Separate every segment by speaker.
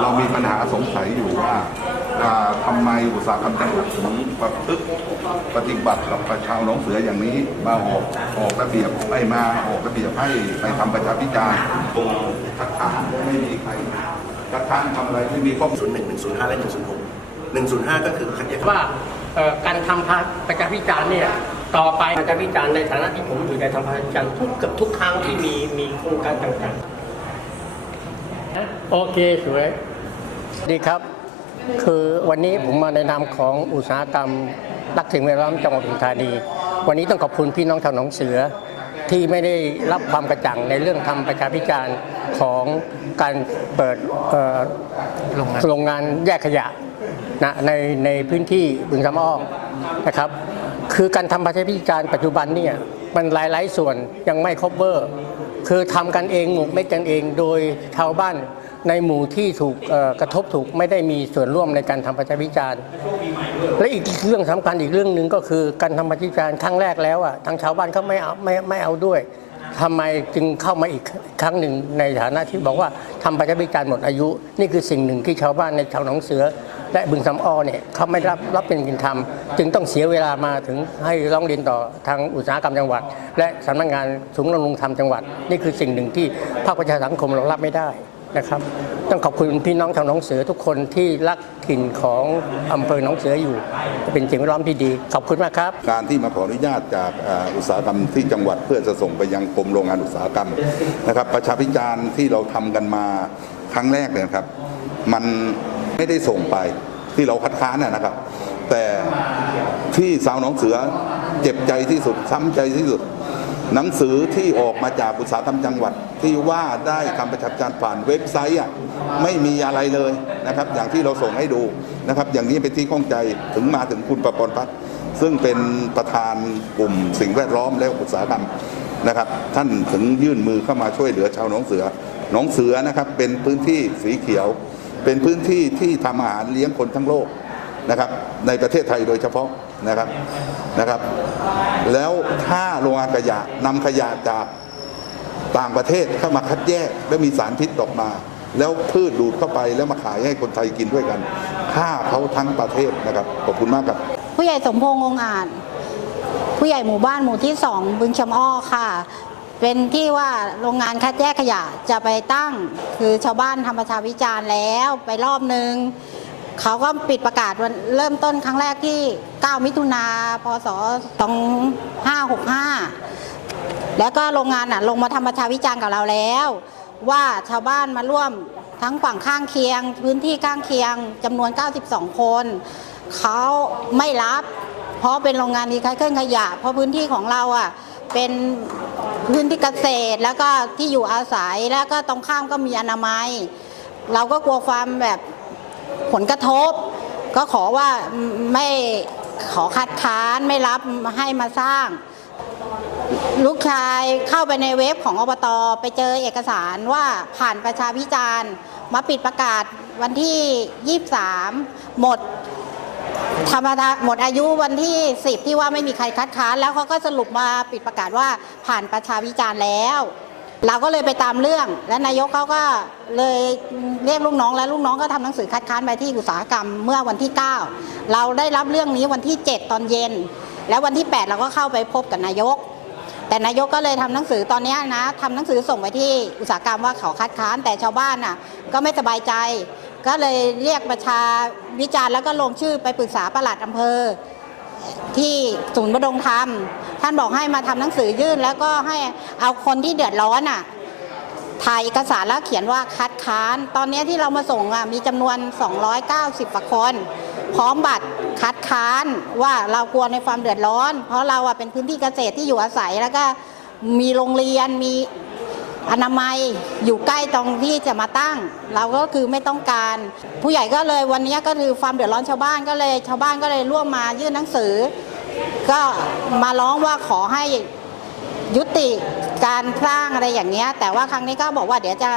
Speaker 1: เรามีปัญหาสงสัยอยู่ว่าอ่าทำไมอุตสาหกรรมจังหวัดถึงประพฤติปฏิบัติกับประชาชนหนองเสืออย่างนี้มาออกออกระเบียบไม่มาออกระเบียบให้ไปทำประชาพิจารณ์คัดค้านไม่มีใครคัดค้านทำอะไรไม่มีข้อมูล
Speaker 2: ศูนย์หนึ่งหนึ่งศูนย์ห้าและหนึ่งศูนย์หกหนึ่งศูนย์ห้าก็คือคัดแยก
Speaker 3: ว่าเอ่อการทำประชาพิจารณ์เนี่ย ต่อไปประชาพิจารณ์ในฐานะที่ผมอยู่ในทำประชาจารณ์ทุกเกับทุกครั้งที่มีมีโครงการต่างๆ โอเคสวย ดีครับ คือวันนี้ผมมาในนามของอุตสาหกรรมรักสิ่งแวดล้อมจังหวัดปทุมธานี วันนี้ต้องขอบคุณพี่น้องชาวหนองเสือที่ไม่ได้รับความกระจ่างในเรื่องทำประชาพิจารณ์ของการเปิดโรงงานแยกขยะนะในในพื้นที่บึงสำอ้อนะครับ คือการทำประชาพิจารณ์ปัจจุบันเนี่ยมันหลาย ๆ ส่วนยังไม่ครอบเวอร์คือทำกันเองหมกเม็ดกันเองโดยชาวบ้านในหมู่ที่ถูกกระทบถูกไม่ได้มีส่วนร่วมในการทำประชาพิจารณ์ และอีกเรื่องสำคัญอีกเรื่องหนึ่งก็คือการทำประชาพิจารณ์ครั้งแรกแล้วอะทางชาวบ้านเขาไม่เอาไม่ไม่เอาด้วย ทำไมจึงเข้ามาอีกครั้งหนึ่งในฐานะที่บอกว่าทำประชาพิจารณ์หมดอายุ นี่คือสิ่งหนึ่งที่ชาวบ้านในชาวหนองเสือ และบึงสำออเนี่ยเขาไม่รับรับเป็นกินทำจึงต้องเสียเวลามาถึงให้ร้องเรียนต่อทางอุตสาหกรรมจังหวัด และสำนักงานสูงย์ดำรงธรรมจังหวัด นี่คือสิ่งหนึ่งที่ภาคประชาสังคมเรารับไม่ได้ นะครับ ต้องขอบคุณพี่น้องชาวหนองเสือทุกคนที่รักถิ่นของอำเภอหนองเสืออยู่ เป็นสิ่งแวดล้อมที่ดี ขอบคุณมากครับ
Speaker 1: การที่มาขออนุญาตจากอ่าอุตสาหกรรมที่จังหวัดเพื่อจะส่งไปยังกรมโรงงานอุตสาหกรรมนะครับ ประชาพิจารณ์ที่เราทำกันมาครั้งแรกเนี่ยนะครับ มันไม่ได้ส่งไปที่เราคัดค้านนะนะครับ แต่ที่สาวหน้องเสือเจ็บใจที่สุด ช้ำใจที่สุด หนังสือที่ออกมาจากอุตสาหกรรมจังหวัด ที่ว่าได้ทำประชาพิจารณ์ผ่านเว็บไซต์อะไม่มีอะไรเลยนะครับ อย่างที่เราส่งให้ดูนะครับ อย่างนี้เป็นที่ข้องใจถึงมาถึงคุณประปรพัฒน์ซึ่งเป็นประธานกลุ่มสิ่งแวดล้อมและอุตสาหกรรมนะครับ ท่านถึงยื่นมือเข้ามาช่วยเหลือชาวหนองเสือหนองเสือนะครับเป็นพื้นที่สีเขียว เป็นพื้นที่ที่ทำอาหารเลี้ยงคนทั้งโลกนะครับในประเทศไทยโดยเฉพาะนะครับนะครับ แล้วถ้าโรงงานขยะนำขยะจาก ต่างประเทศเข้ามาคัดแยกแล้วมีสารพิษออกมา แล้วพืชดูดเข้าไปแล้วมาขายให้คนไทยกินด้วยกันฆ่าเขาทั้งประเทศนะครับขอบคุณมากครับ
Speaker 4: ผู้ใหญ่สมพงษ์องอาจผู้ใหญ่หมู่บ้านหมู่ที่สองบึงชำอ้อค่ะ เป็นที่ว่าโรงงานคัดแยกขยะจะไปตั้ง คือชาวบ้านทำประชาวิจารณ์แล้วไปรอบนึงเขาก็ปิดประกาศวันเริ่มต้นครั้งแรกที่ 9 มิถุนาพศ 2565 แล้วก็โรงงานน่ะลงมาทำประชาวิจารณ์กับเราแล้ว ว่าชาวบ้านมาร่วมทั้งฝั่งข้างเคียง พื้นที่ข้างเคียงจำนวน 92 คนเขาไม่รับ เพราะเป็นโรงงานรีไซเคิลขยะ เพราะพื้นที่ของเราอะเป็นพื้นที่เกษตรแล้วก็ที่อยู่อาศัยแล้วก็ตรงข้ามก็มีอนามัย เราก็กลัวความแบบผลกระทบ ก็ขอว่าไม่ขอคัดค้านไม่รับให้มาสร้าง ลูกชายเข้าไปในเว็บของอบตไปเจอเอกสารว่าผ่านประชาพิจารณ์มาปิดประกาศวันที่ 23 หมดธรรมดาหมดอายุวันที่ 10 ที่ว่าไม่มีใครคัดค้านแล้วเขาก็สรุปมาปิดประกาศว่าผ่านประชาพิจารณ์แล้ว เราก็เลยไปตามเรื่อง และนายกเขาก็เลยเรียกลูกน้องและลูกน้องก็ทำหนังสือคัดค้านไปที่อุตสาหกรรมเมื่อวันที่ 9 เราได้รับเรื่องนี้วันที่ 7 ตอนเย็น แล้ววันที่ 8 เราก็เข้าไปพบกับนายก แต่นายกก็เลยทำหนังสือตอนนี้นะทำหนังสือส่งไปที่อุตสาหกรรมว่าเขาคัดค้าน แต่ชาวบ้านน่ะก็ไม่สบายใจ ก็เลยเรียกประชาวิจารณ์แล้วก็ลงชื่อไปปรึกษาประหลัดอำเภอ ที่ศูนย์บดงธรรมท่านบอกให้มาทำหนังสือยื่น แล้วก็ให้เอาคนที่เดือดร้อนอะ ถ่ายเอกสารแล้วเขียนว่าคัดค้าน ตอนนี้ที่เรามาส่งอะมีจำนวน 290กว่าคน พร้อมบัตรคัดค้านว่าเรากลัวในความเดือดร้อน เพราะเราอะเป็นพื้นที่เกษตรที่อยู่อาศัยแล้วก็มีโรงเรียนมีอนามัยอยู่ใกล้ตรงที่จะมาตั้ง เราก็คือไม่ต้องการ ผู้ใหญ่ก็เลยวันนี้ก็คือความเดือดร้อนชาวบ้านก็เลยชาวบ้านก็เลยร่วมมายื่นหนังสือ ก็มาร้องว่าขอให้ยุติ การสร้างอะไรอย่างเงี้ยแต่ว่าครั้งนี้ก็บอกว่าเดี๋ยวจะ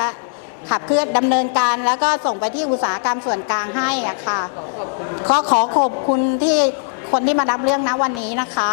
Speaker 4: ขับเคลื่อนดำเนินการ แล้วก็ส่งไปที่อุตสาหกรรมส่วนกลางให้อะค่ะก็ขอขอบคุณที่คนที่มารับเรื่องนะวันนี้นะคะ